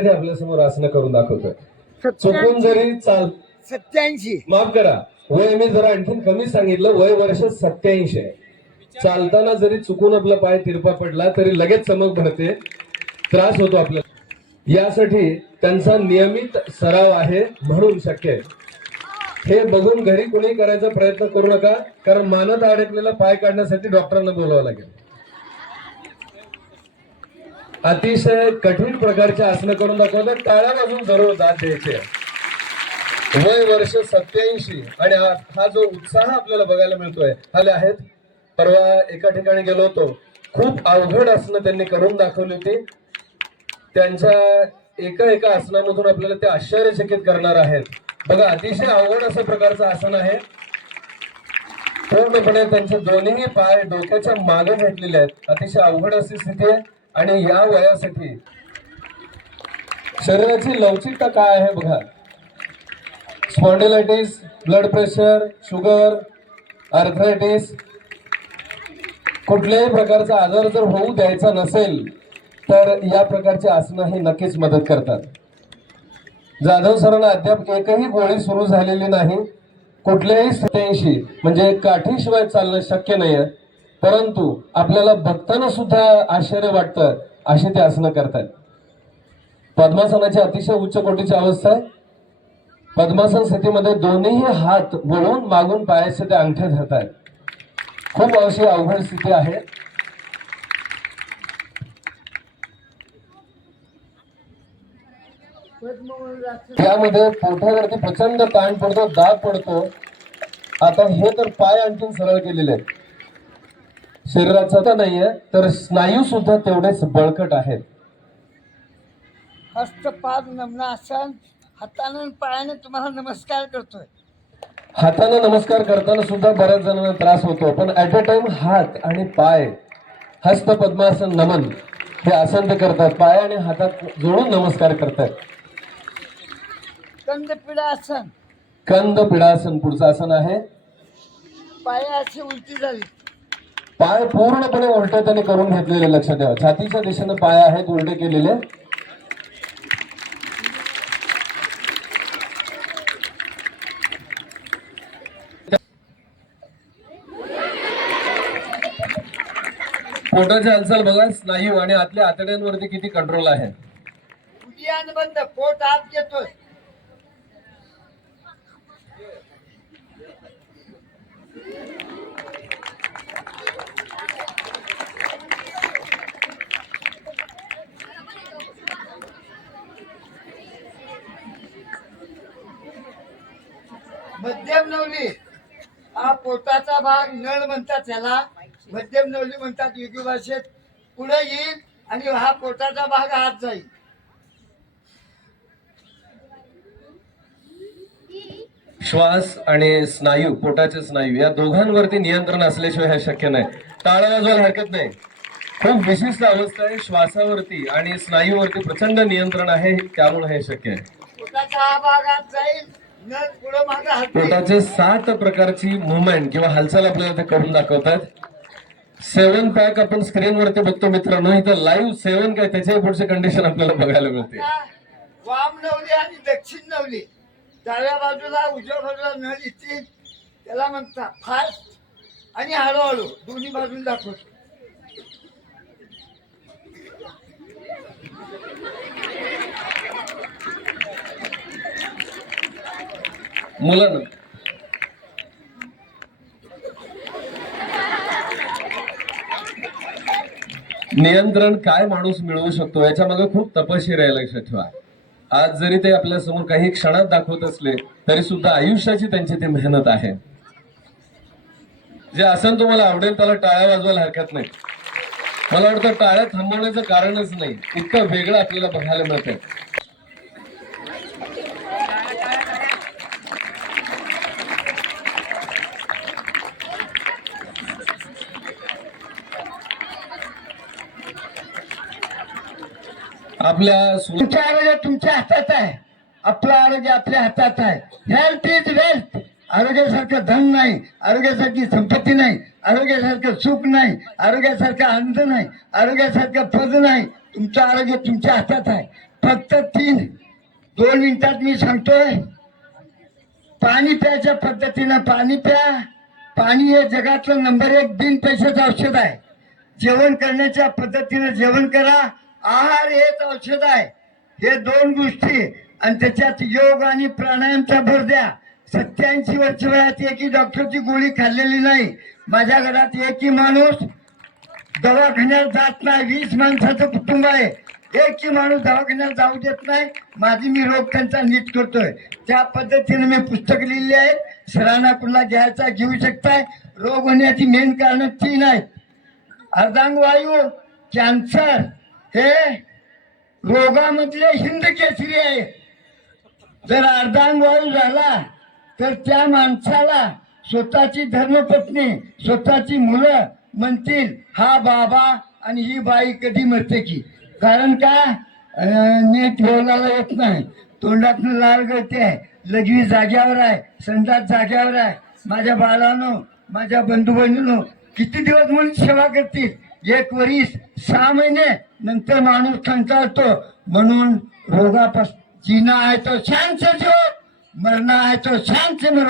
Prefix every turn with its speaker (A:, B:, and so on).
A: आपल्या समोर आसन करून दाखवतोय चुकून जरी चाल सत्याऐंशी माफ करा वय मी जरा आणखीन कमी सांगितलं वय वर्ष सत्याऐंशी आहे चालताना जरी चुकून आपला पाय तिरपा पडला तरी लगेच चमक भरते त्रास होतो आपल्याला यासाठी त्यांचा नियमित सराव आहे म्हणून शक्य आहे हे बघून घरी कोणी करायचा प्रयत्न करू नका कारण मानत अडकलेला पाय काढण्यासाठी डॉक्टरांना बोलावं लागेल अतिशय कठीण प्रकारचे आसनं करून दाखवतात टाळ्या वाजून जरूर दाद द्यायचे वय वर्ष सत्याऐंशी आणि हा जो उत्साह आपल्याला बघायला मिळतोय आले आहेत परवा एका ठिकाणी गेलो होतो खूप अवघड आसनं त्यांनी करून दाखवली होती त्यांच्या एका एका आसनामधून आपल्याला ते आश्चर्यचकित करणार आहेत बघा अतिशय अवघड असं प्रकारचं आसन आहे पूर्णपणे त्यांचे दोन्ही पाय डोक्याच्या मागे भेटलेले आहेत अतिशय अवघड अशी स्थिती आहे आणि या वयासाठी शरीराची लवचिकता काय आहे बघा spondylitis blood pressure sugar arthritis कुठल्याही प्रकारचा आजार जर होऊ द्यायचा नसेल तर या प्रकारची आसनं हे नक्कीच मदत करतात जाधव सरांना अद्याप एकही गोळी सुरू झालेली नाही कुठल्याही स्थितीशी म्हणजे काठीशिवाय चालणं शक्य नाही परंतु आपल्याला बघताना सुद्धा आश्चर्य वाटतं असे ते आसनं करतात पद्मासनाची अतिशय उच्च कोटीची अवस्था आहे पद्मासन स्थितीमध्ये दोन्ही हात वळून मागून पायाचे ते अंगठे धरतात खूप अशी अवघड स्थिती आहे त्यामध्ये पोठ्यावरती प्रचंड ताण पडतो दाब पडतो आता हे तर पाय आणखीन सरळ केलेले आहेत शरीराचा तर नाहीये तर स्नायू सुद्धा तेवढेच बळकट आहेत
B: हस्तपाद हाताने पायाने तुम्हाला नमस्कार
A: करतोय नमस्कार करताना सुद्धा बऱ्याच जणांना त्रास होतो पण ऍट अ टाइम हात आणि पाय हस्त पद्मासन नमन हे आसन ते करतात पाय आणि हातात जोडून नमस्कार करतात
B: कंद पिडासन
A: कंद पिडासन पुढचं आसन आहे
B: पायाची उलटी झाली
A: पाय पूर्णपणे उलटे त्याने करून घेतलेले लक्ष द्यावं छातीच्या दिशेनं पाय आहेत उलटे केलेले पोटाची हालचाल बघा स्नायू आणि आतल्या आतड्यांवरती किती कंट्रोल आहे
B: पोट आत घेतोय मध्यम नवली हा पोटाचा भाग नळ म्हणतात त्याला मध्यम नवली म्हणतात योगी भाषेत पुढे येईल आणि हा पोटाचा भाग आत जाईल
A: श्वास आणि स्नायू पोटाचे स्नायू या दोघांवरती नियंत्रण असल्याशिवाय हे शक्य नाही टाळा वाजवायला हरकत नाही खूप विशिष्ट अवस्था आहे श्वासावरती आणि स्नायूवरती प्रचंड नियंत्रण आहे त्यामुळे हे शक्य आहे
B: पोटाचा हा भाग आत जाईल पोटाचे
A: सात प्रकारची मुवमेंट किंवा हालचाल आपल्याला ते करून दाखवतात सेवन पॅक आपण वरती बघतो मित्रांनो इथं लाईव्ह सेवन काय त्याच्या पुढचे कंडिशन आपल्याला बघायला मिळते
B: वाम नवली आणि दक्षिण नवली डाव्या बाजूला उजव्या बाजूला न त्याला म्हणतात फास्ट आणि हळूहळू दोन्ही बाजूला दाखवतो
A: नियंत्रण काय माणूस मिळवू शकतो याच्या खूप तपशीर आहे लक्षात ठेवा आज जरी ते आपल्या समोर काही क्षणात दाखवत असले तरी सुद्धा आयुष्याची त्यांची ती मेहनत आहे जे असं तुम्हाला आवडेल त्याला टाळ्या वाजवायला हरकत नाही मला वाटतं टाळ्या थांबवण्याचं कारणच नाही इतकं वेगळं आपल्याला बघायला मिळतंय आपल्या
B: तुमचं आरोग्य तुमच्या हातात आहे आपलं आरोग्य आपल्या हातात आहे हेल्थ इज वेल्थ आरोग्यासारखं धन नाही आरोग्यासारखी संपत्ती नाही आरोग्यासारखं सुख नाही आरोग्यासारखं आनंद नाही आरोग्यासारखं पद नाही तुमचं आरोग्य तुमच्या हातात आहे फक्त तीन दोन मिनिटात मी सांगतोय पाणी प्यायच्या पद्धतीनं पाणी प्या पाणी हे जगातलं नंबर एक बिन पैशाचं औषध आहे जेवण करण्याच्या पद्धतीनं जेवण करा आहार हेच औषध आहे हे दोन गोष्टी आणि त्याच्यात योग आणि प्राणायामचा भर द्या सत्याऐंशी वर्ष वयात एकही डॉक्टरची गोळी खाल्लेली नाही माझ्या घरात एकी माणूस दवाखान्यात जात नाही वीस माणसाचं कुटुंब आहे एकही माणूस दवाखान्यात जाऊ देत नाही माझी मी रोग त्यांचा नीट करतोय त्या पद्धतीने मी पुस्तक लिहिले आहेत सरांना कुणाला घ्यायचा घेऊ शकताय रोग होण्याची मेन कारण तीन आहेत अर्धांग वायू कॅन्सर हे रोगामधले हिंद केसरी आहे जर अर्धांगवायू झाला तर त्या माणसाला स्वतःची धर्मपत्नी स्वतःची मुलं म्हणतील हा बाबा आणि ही बाई कधी मरते की कारण का नीट बोलायला येत नाही तोंडात लाल गळते आहे लघवी जाग्यावर आहे संजात जाग्यावर आहे माझ्या बाळानो माझ्या बंधू बहिणीनो किती दिवस म्हणून सेवा करतील एक वरीस सहा महिने नंतर माणूस कंटाळतो म्हणून रोगापासून जीना आहे तो शांत जो मरना आहे तो शांत मरो